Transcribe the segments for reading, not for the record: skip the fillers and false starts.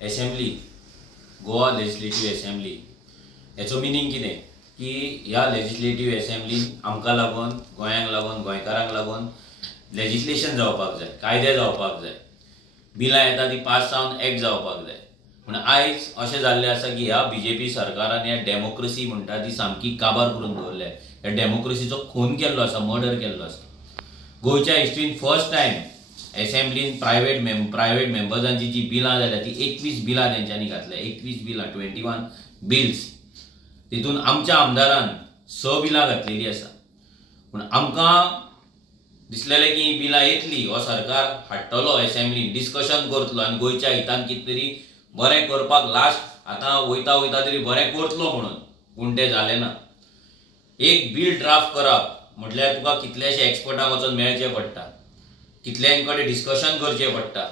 Assembly, Goa legislative assembly हेचो meaning कितें की ह्या लेजिस्लेटिव्ह असेंब्लीन आमकां लागून, गोंयांक लागून, गोंयकारांक लागून लेजिस्लेशन जावपाक जाय, कायदे जावपाक जाय, बिलां येता ती पास जावन एक्ट जावपाक जाय. पूण आयज अशें जाल्लें आसा की ह्या बीजेपी सरकारान ह्या डेमोक्रेसी म्हणटा ती सामकी काबार करून दवरल्या. ह्या डेमोक्रेसीचो खून केल्लो आसा, मर्डर केल्लो आसा. गोंयच्या हिस्ट्रीन फर्स्ट टायम असेंब्लीन प्रायव्हेट मेंबर्सांची जी बिलां जाल्यात ती 21 बिलां तेंच्यांनी घातल्या. 21 बिलां, 21 बिल्स. तितून आमच्या आमदारान 6 बिलां घातलेली आसा. पूण आमकां दिसलेलें की ही बिलां येतली, हो सरकार हाडटलो असेंब्लीन, डिस्कशन करतलो आनी गोंयच्या हितान कितें तरी बरें करपाक लास्ट आतां वयता वयता तरी बरें करतलो म्हणून. पूण तें जालें ना. एक बील ड्राफ्ट करप म्हटल्यार तुका कितलेशे एक्सपर्टांक वचून मेळचें पडटा, कितल्यांक कडेन डिस्कशन करचें पडटा,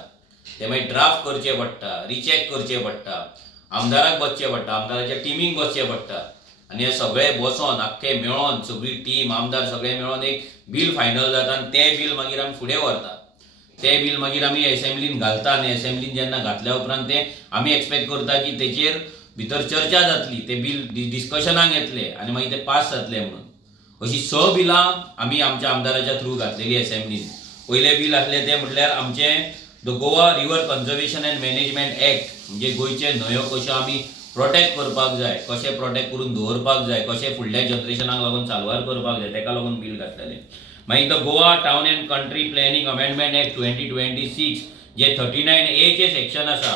ते मागीर ड्राफ्ट करचें पडटा, रिचॅक करचें पडटा, आमदाराक बसचें पडटा, आमदाराच्या टिमीक बसचें पडटा आनी हे सगळें बसोन आख्खे मेळोन सगळी टीम आमदार सगळे मेळोन एक बील फायनल जाता आनी तें बील मागीर आमी फुडें व्हरता. तें बील मागीर आमी असेंब्लीन घालता आनी असेंब्लीन जेन्ना घातल्या उपरांत तें आमी एक्सपेक्ट करता की तेचेर भितर चर्चा जातली, तें बील डिस्कशनाक येतलें आनी मागीर तें पास जातलें म्हणून. अशीं 6 बिलां आमी आमच्या आमदाराच्या थ्रू घातलेली असेंब्लीन. पयलें बील आसलें तें म्हटल्यार आमचें the Goa river conservation end management act, म्हणजे गोंयचे न्हंयो कश्यो आमी प्रोटेक्ट करपाक जाय, कशें प्रोटेक्ट करून दवरपाक जाय, कशें फुडल्या जनरेशनाक लागून चालवार करपाक जाय, तेका लागून बील घातलेलें. मागीर the Goa town end country planning amendment act 2026 जे 39A चे सेक्शन आसा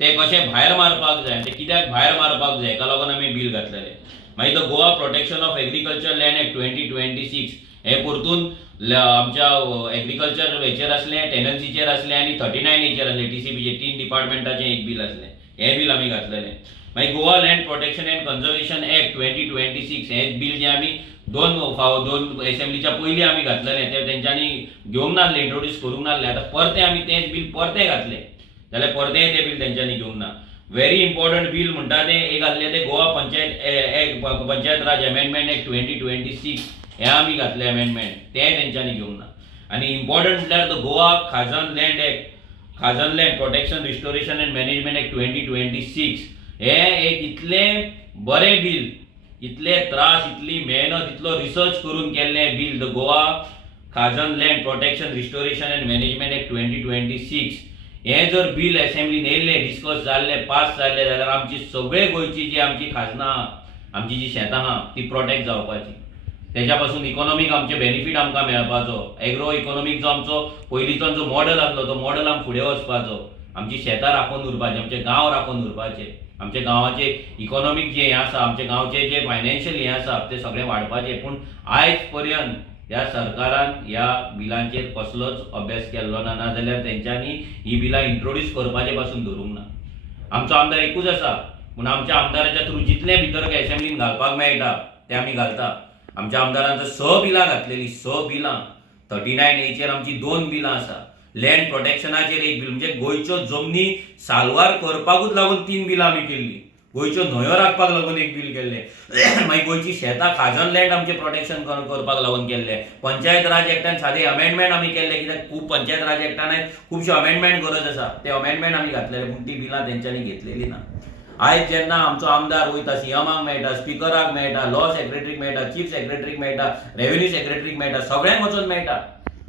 ते कशें भायर मारपाक जाय, ते कित्याक भायर मारपाक जाय हेका लागून आमी बील घातलेलें. मागीर the Goa protection of agriculture land act 2026 हे परतून आमच्या एग्रीकल्चर हेचेर असलें, टेनन्सीचेर असलें आनी 39A असलें, TCPचे 3 डिपार्टमेंटाचें एक बील असलें. हें बील आमी घातलेलें. मागीर Goa land protection end conservation act 2026 हें बील जें आमी दोन असेंब्लीच्या पयलीं आमी घातलेलें, तें तेंच्यांनी घेवंक नासलें, इंट्रोड्यूस करूंक नासलें. आतां परतें आमी तेंच बील परतें घातलें जाल्यार परतेंय तें बील तेंच्यांनी घेवंक ना. व्हेरी इम्पॉर्टंट बील म्हणटा तें एक आसलें तें गोवा पंचायत राज अमेंडमेंट एक्ट 2026 हें आमी घातलें अमेंडमेंट, तें तेंच्यांनी घेवंक ना. आनी इम्पॉर्टंट म्हटल्यार the Goa Khajan land act, Khajan land protection restoration and management act 2026 हें एक इतलें बरें बील, इतले त्रास, इतली मेहनत, इतलो रिसर्च करून केल्लें bill the Goa Khajan land protection restoration and management act 2026 हें जर बील असेंब्लीन येयल्लें, डिस्कस जाल्लें, पास जाल्लें जाल्यार आमची सगळे गोंयची जी आमची खाजनां आहा, आमची जी शेतां आहा ती प्रोटेक्ट जावपाची. तेच्या पासून इकॉनॉमीक आमचे बेनिफीट आमकां मेळपाचो. एग्रो इकॉनॉमीक जो आमचो पयलींचो जो मॉडल आसलो तो मॉडल आमकां फुडें वचपाचो. आमची शेतां राखून उरपाचीं, आमचे गांव राखून उरपाचे, आमच्या गांवाचे इकॉनॉमीक जें हें आसा, आमच्या गांवचें जें फायनान्शियल हें आसा तें सगळें वाडपाचें. पूण आयज पर्यंत ह्या सरकारान ह्या बिलांचेर कसलोच अभ्यास केल्लो ना, नाजाल्यार तेंच्यांनी ही बिलां इंट्रोड्यूस करपाचे पासून धरूंक ना. आमचो आमदार एकूच आसा, पूण आमच्या आमदाराच्या थ्रू जितलें भितर असेंब्लीन घालपाक मेळटा तें आमी घालता. आमच्या आमदारान 6 बिलां घातलेलीं, 6 बिलां. 39A आमची 2 बिलां आसा. लँड प्रोटेक्शनाचेर एक बील, म्हणजे गोंयच्यो जमनी सालवार करपाकूच लागून 3 बिलां आमी केल्लीं. गोंयच्यो न्हंयो राखपाक लागून एक बील केल्लें. मागीर गोंयची शेतां खाजन लँड आमचें प्रोटेक्शन करपाक लागून केल्लें. पंचायत राज एक्टान सादें अमेंडमेंट आमी केल्लें, कित्याक खूब पंचायत राज एक्टान खुबशे अमेंडमेंट गरज आसा, ते अमेंडमेंट आमी घातलेले, पूण ती बिलां तेंच्यांनी घेतलेलीं ना. आयज जेन्ना आमचो आमदार वयता, सीएमाक मेळटा, स्पिकराक मेळटा, लॉ सेक्रेटरीक मेळटा, चीफ सेक्रेटरीक मेळटा, रेव्हेन्यू सेक्रेटरीक मेळटा, सगळ्यांक वचून मेळटा.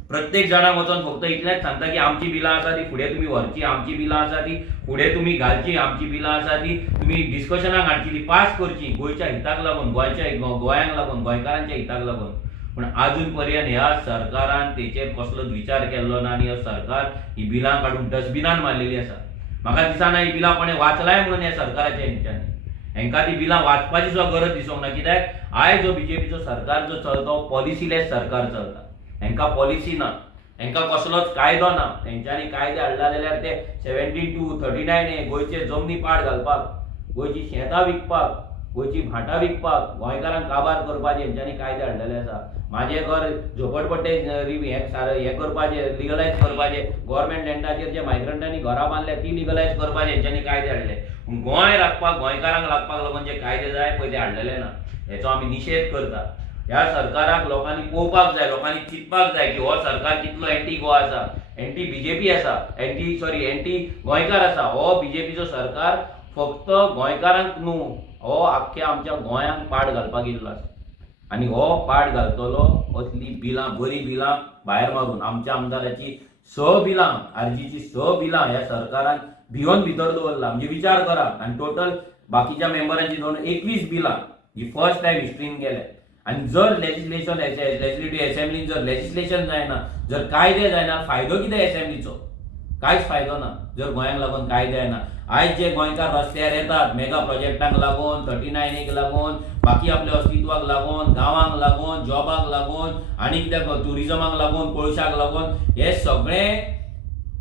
प्रत्येक जाणाक वचून फक्त इतलेंच सांगता की आमची बिलां आसा ती फुडें तुमी व्हरची, आमची बिलां आसा ती फुडें तुमी घालची, आमची बिलां आसा ती तुमी डिस्कशनाक हाडची, ती पास करची गोंयच्या हिताक लागून, गोंयांक लागून, गोंयकारांच्या हिताक लागून. पूण आजून पर्यंत ह्या सरकारान तेचेर कसलोच विचार केल्लो ना आनी हो सरकार ही बिलां काडून डस्टबिनान मारलेली आसा. म्हाका दिसना ही बिलां कोणें वाचलाय म्हणून ह्या सरकाराच्या हेंच्यांनी. हेंकां ती बिलां वाचपाची सुद्दां गरज दिसूंक ना, कित्याक आयज जो बीजेपीचो सरकार जो चलता तो पॉलिसीलेस सरकार चलता. हेंकां पॉलिसी ना, हेंकां कसलोच कायदो ना. तेंच्यांनी कायदे हाडला जाल्यार ते 72, 39A गोंयचे जमनी पाड घालपाक, गोंयची शेतां विकपाक, गोंयची भाटां विकपाक, गोंयकारांक काबार करपाचे हेंच्यांनी कायदे हाडलेले आसा. म्हाजें घर झोपडपट्टे हें करपाचें, लिगलायज करपाचें, गव्हर्मेंट लँडाचेर जे मायग्रंटांनी घरां बांदल्या ती लिगलायज करपाचें हेंच्यांनी कायदे हाडले. पूण गोंय राखपाक, गोंयकारांक लागपाक लागून जे कायदे जाय पळय ते हाडलेले ना. हेचो आमी निशेध करता. ह्या सरकाराक लोकांनी पळोवपाक जाय, लोकांनी चिंतपाक जाय की हो सरकार कितलो एंटी गोवा आसा, एंटी बीजेपी आसा, एंटी गोंयकार आसा. हो बीजेपीचो सरकार फक्त गोंयकारांक न्हू, हो आख्ख्या आमच्या गोंयांक पाड घालपाक येयल्लो आसा. आनी हो पाड घालतलो असली बिलां, बरी बिलां भायर मारून आमच्या आमदाराची 6 बिलां, आरजीची 6 बिलां ह्या सरकारान भिवन भितर दवरला. म्हणजे विचार करा. आनी टोटल बाकीच्या मेंबरांची धरून 21 बिलां ही फर्स्ट टायम हिस्ट्रीन गेल्या. आनी जर लेजिस्लेटिव्ह असेंब्लीन जर लेजिस्लेशन जायना, जर कायदे जायना, फायदो कितें असेंब्लीचो? कांयच फायदो ना जर गोंयांक लागून कायदे जायना. आयज जे गोंयकार रस्त्यार येतात मेगा प्रोजेक्टांक लागून, 39 लागून, बाकी आपल्या अस्तित्वाक लागून, गांवांक लागून, जॉबाक लागून, आनी कित्याक ट्युरिजमाक लागून, कोळशाक लागून, हे सगळे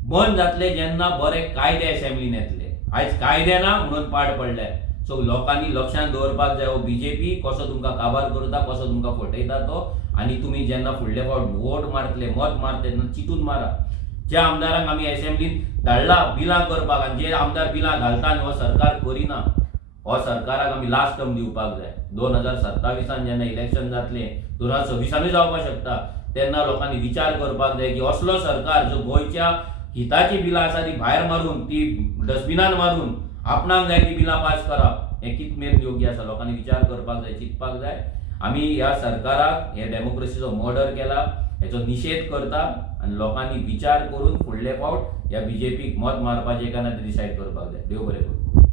बंद जातले जेन्ना बरे कायदे असेंब्लीन येतले. आयज कायदे ना म्हणून पाड पडले. सो लोकांनी लक्षांत दवरपाक जाय, हो बीजेपी कसो तुमकां काबार करता, कसो तुमकां फटयता तो. आनी तुमी जेन्ना फुडले फावट वोट मारतले, मत मारतले तेन्ना चिंतून मारा. ज्या आमदारांक आमी असेंब्लीन धाडला बिलां करपाक, आनी जे आमदार बिलां घालता आनी हो सरकार करिना, हो सरकाराक आमी लास्ट टर्म दिवपाक जाय. 2027 जेन्ना इलेक्शन जातले, 2026 जावपाक शकता, तेन्ना लोकांनी विचार करपाक जाय की असलो सरकार जो गोंयच्या हिताची बिलां आसा ती भायर मारून, ती डस्टबिनान मारून आपणाक जाय ती बिलां पास करप, हें कितमेर योग्य आसा? लोकांनी विचार करपाक जाय, चिंतपाक जाय. आमी ह्या सरकाराक हे डेमोक्रेसीचो मर्डर केला हेचो निशेध करता. आनी लोकांनी विचार करून फुडले फावट ह्या बीजेपीक मत मारपाचें काय ना ते डिसायड करपाक जाय. देव बरें करूं.